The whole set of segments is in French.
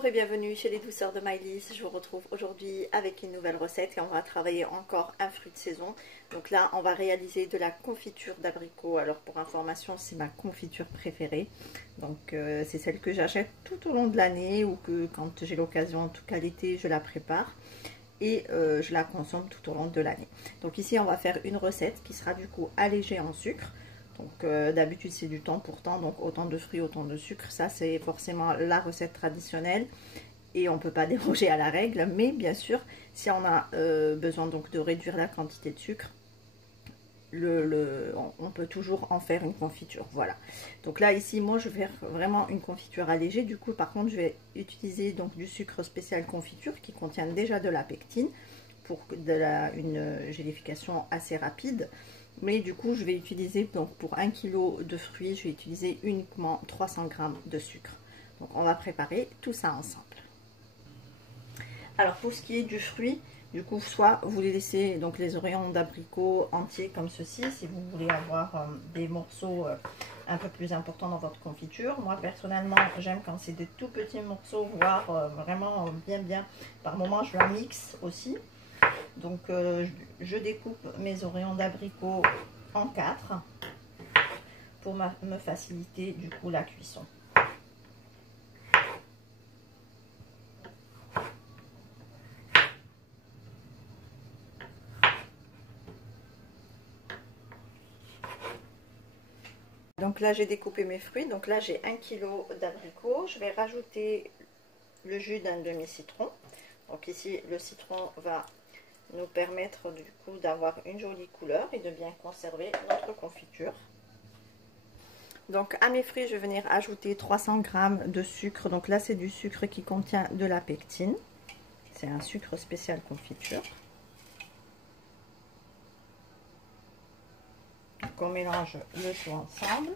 Bonjour et bienvenue chez les douceurs de Maëlys. Je vous retrouve aujourd'hui avec une nouvelle recette et on va travailler encore un fruit de saison. Donc là on va réaliser de la confiture d'abricot. Alors pour information, c'est ma confiture préférée. Donc c'est celle que j'achète tout au long de l'année ou que quand j'ai l'occasion, en tout cas l'été, je la prépare. Et je la consomme tout au long de l'année. Donc ici on va faire une recette qui sera du coup allégée en sucre. Donc d'habitude c'est du temps pour temps, donc autant de fruits, autant de sucre. Ça c'est forcément la recette traditionnelle et on ne peut pas déroger à la règle. Mais bien sûr, si on a besoin donc de réduire la quantité de sucre, on peut toujours en faire une confiture. Voilà. Donc là ici moi je vais faire vraiment une confiture allégée. Du coup par contre je vais utiliser donc du sucre spécial confiture qui contient déjà de la pectine pour une gélification assez rapide. Mais du coup je vais utiliser donc pour 1 kg de fruits, je vais utiliser uniquement 300 g de sucre. Donc on va préparer tout ça ensemble. Alors pour ce qui est du fruit, du coup soit vous les laissez donc les oreillons d'abricot entiers comme ceci, si vous voulez avoir des morceaux un peu plus importants dans votre confiture. Moi personnellement j'aime quand c'est des tout petits morceaux, voire vraiment bien. Par moment je la mixe aussi. Donc je découpe mes oreillons d'abricot en 4 pour me faciliter du coup la cuisson. Donc là j'ai découpé mes fruits, donc là j'ai 1 kg d'abricots. Je vais rajouter le jus d'un demi-citron. Donc ici le citron va nous permettre du coup d'avoir une jolie couleur et de bien conserver notre confiture. Donc à mes fruits je vais venir ajouter 300 g de sucre. Donc là c'est du sucre qui contient de la pectine, c'est un sucre spécial confiture. Donc on mélange le tout ensemble.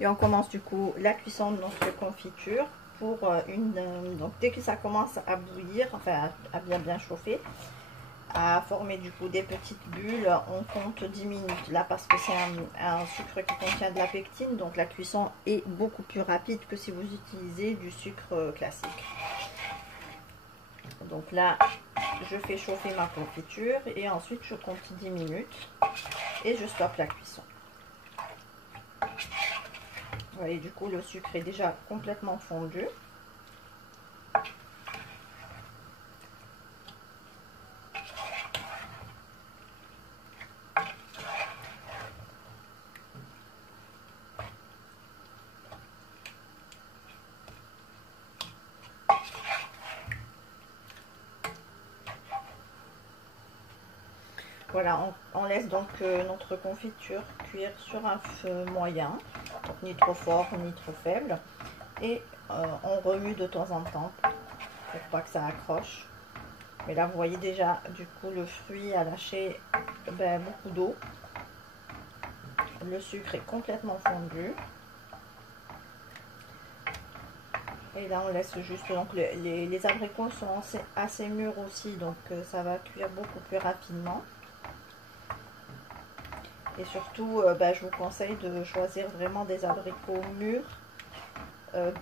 Et on commence du coup la cuisson de notre confiture pour donc dès que ça commence à bouillir, enfin à bien chauffer, à former du coup des petites bulles, on compte 10 minutes là parce que c'est un sucre qui contient de la pectine, donc la cuisson est beaucoup plus rapide que si vous utilisez du sucre classique. Donc là je fais chauffer ma confiture et ensuite je compte 10 minutes et je stoppe la cuisson. Vous voyez, du coup le sucre est déjà complètement fondu. Voilà, on laisse donc notre confiture cuire sur un feu moyen, donc ni trop fort ni trop faible, et on remue de temps en temps pour pas que ça accroche. Mais là vous voyez déjà du coup le fruit a lâché beaucoup d'eau, le sucre est complètement fondu, et là on laisse juste, donc les abricots sont assez mûrs aussi, donc ça va cuire beaucoup plus rapidement. Et surtout, je vous conseille de choisir vraiment des abricots mûrs,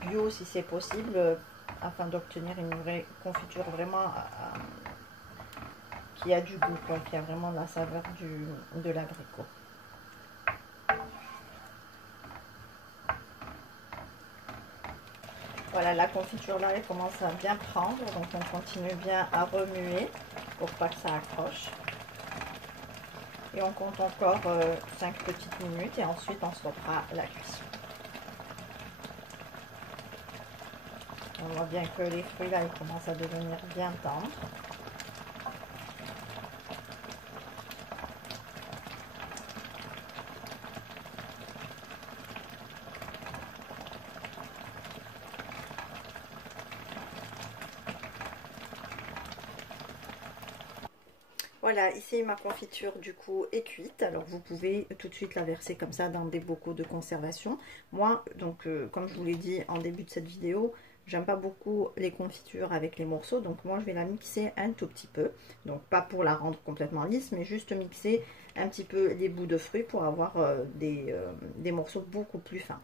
bio si c'est possible, afin d'obtenir une vraie confiture vraiment qui a du goût, quoi, qui a vraiment la saveur de l'abricot. Voilà, la confiture là, elle commence à bien prendre, donc on continue bien à remuer pour pas que ça accroche. Et on compte encore 5 petites minutes et ensuite on stoppera la cuisson. On voit bien que les fruits là ils commencent à devenir bien tendres. Voilà, ici ma confiture du coup est cuite. Alors vous pouvez tout de suite la verser comme ça dans des bocaux de conservation. Moi, donc comme je vous l'ai dit en début de cette vidéo, j'aime pas beaucoup les confitures avec les morceaux. Donc moi je vais la mixer un tout petit peu. Donc pas pour la rendre complètement lisse, mais juste mixer un petit peu les bouts de fruits pour avoir des morceaux beaucoup plus fins.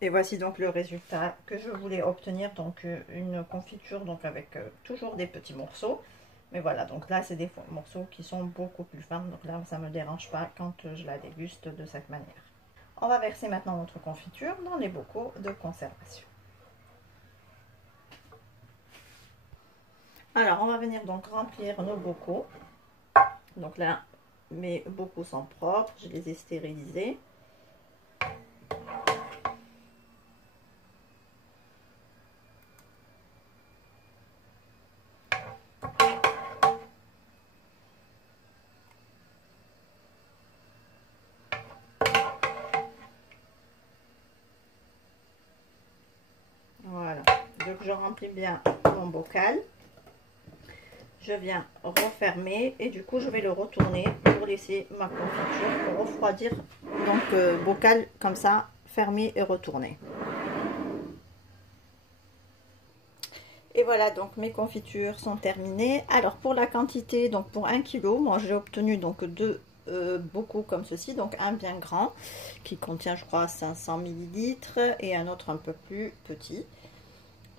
Et voici donc le résultat que je voulais obtenir, donc une confiture donc avec toujours des petits morceaux. Mais voilà, donc là c'est des morceaux qui sont beaucoup plus fins, donc là ça ne me dérange pas quand je la déguste de cette manière. On va verser maintenant notre confiture dans les bocaux de conservation. Alors on va venir donc remplir nos bocaux. Donc là mes bocaux sont propres, je les ai stérilisés. Voilà, donc je remplis bien mon bocal. Je viens refermer et du coup je vais le retourner pour laisser ma confiture refroidir. Donc bocal comme ça, fermé et retourné. Et voilà, donc mes confitures sont terminées. Alors pour la quantité, donc pour 1 kg, moi j'ai obtenu donc deux bocaux comme ceci, donc un bien grand qui contient je crois 500 ml et un autre un peu plus petit.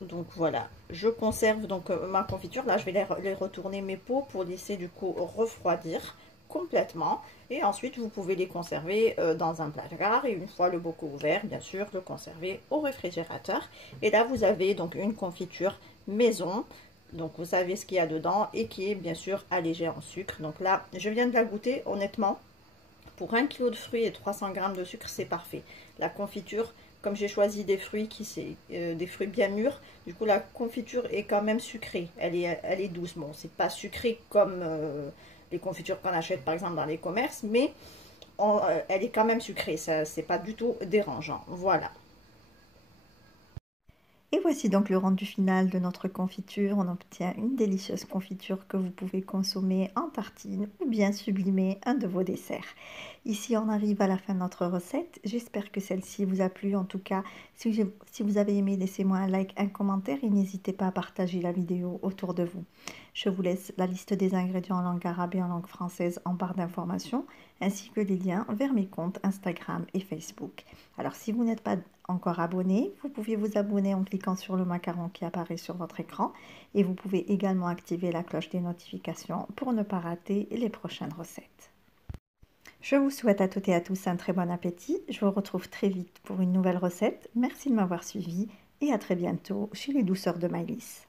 Donc voilà, je conserve donc ma confiture. Là je vais les retourner mes pots pour laisser du coup refroidir complètement, et ensuite vous pouvez les conserver dans un placard, et une fois le bocal ouvert bien sûr le conserver au réfrigérateur. Et là vous avez donc une confiture maison, donc vous savez ce qu'il y a dedans et qui est bien sûr allégée en sucre. Donc là je viens de la goûter, honnêtement pour 1 kg de fruits et 300 g de sucre c'est parfait. La confiture, comme j'ai choisi des fruits des fruits bien mûrs, du coup la confiture est quand même sucrée, elle est douce. Bon, c'est pas sucré comme les confitures qu'on achète par exemple dans les commerces, mais elle est quand même sucrée, ça c'est pas du tout dérangeant. Voilà. Et voici donc le rendu final de notre confiture. On obtient une délicieuse confiture que vous pouvez consommer en tartine ou bien sublimer un de vos desserts. Ici, on arrive à la fin de notre recette. J'espère que celle-ci vous a plu. En tout cas, si vous avez aimé, laissez-moi un like, un commentaire et n'hésitez pas à partager la vidéo autour de vous. Je vous laisse la liste des ingrédients en langue arabe et en langue française en barre d'informations, ainsi que les liens vers mes comptes Instagram et Facebook. Alors, si vous n'êtes pas encore abonné, vous pouvez vous abonner en cliquant sur le macaron qui apparaît sur votre écran, et vous pouvez également activer la cloche des notifications pour ne pas rater les prochaines recettes. Je vous souhaite à toutes et à tous un très bon appétit. Je vous retrouve très vite pour une nouvelle recette. Merci de m'avoir suivi et à très bientôt chez les douceurs de Maëlys.